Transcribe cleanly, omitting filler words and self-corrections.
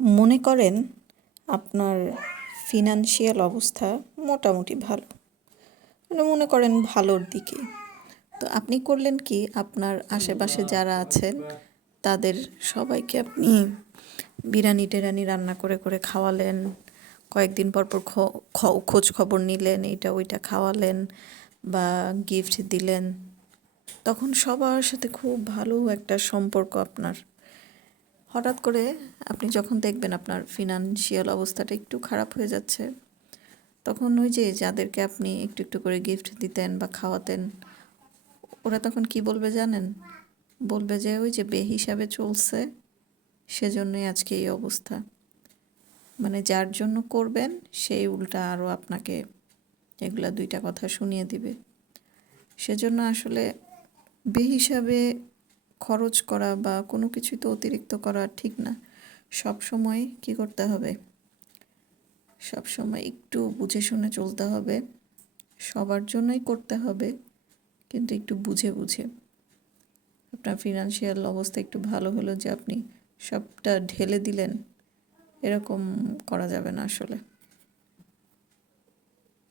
মনে করেন আপনার ফিনান্সিয়াল অবস্থা মোটামুটি ভালো, মানে মনে করেন ভালোর দিকে। তো আপনি করলেন কি, আপনার আশেপাশে যারা আছেন তাদের সবাইকে আপনি বিরিয়ানি টিরানি রান্না করে করে খাওয়ালেন, কয়েকদিন পর পর খোঁজ খবর নিলেন, এইটা ওইটা খাওয়ালেন বা গিফট দিলেন। তখন সবার সাথে খুব ভালো একটা সম্পর্ক আপনার। হঠাৎ করে আপনি যখন দেখবেন আপনার ফিনান্সিয়াল অবস্থাটা একটু খারাপ হয়ে যাচ্ছে, তখন ওই যে যাদেরকে আপনি একটু একটু করে গিফট দিতেন বা খাওয়াতেন, ওরা তখন কি বলবে জানেন? বলবে যে ওই যে বেহিসাবে চলছে, সেজন্যই আজকে এই অবস্থা। মানে যার জন্য করবেন সেই উল্টা আরও আপনাকে এগুলা দুইটা কথা শুনিয়ে দিবে। সেজন্য আসলে বেহিসাবে খরচ করা বা কোনো কিছুই তো অতিরিক্ত করা ঠিক না। সব সময় কি করতে হবে? সব সময় একটু বুঝে শুনে চলতে হবে। সবার জন্যই করতে হবে, কিন্তু একটু বুঝে বুঝে। আপনার ফিনান্সিয়াল অবস্থা একটু ভালো হলো যে আপনি সবটা ঢেলে দিলেন, এরকম করা যাবে না আসলে।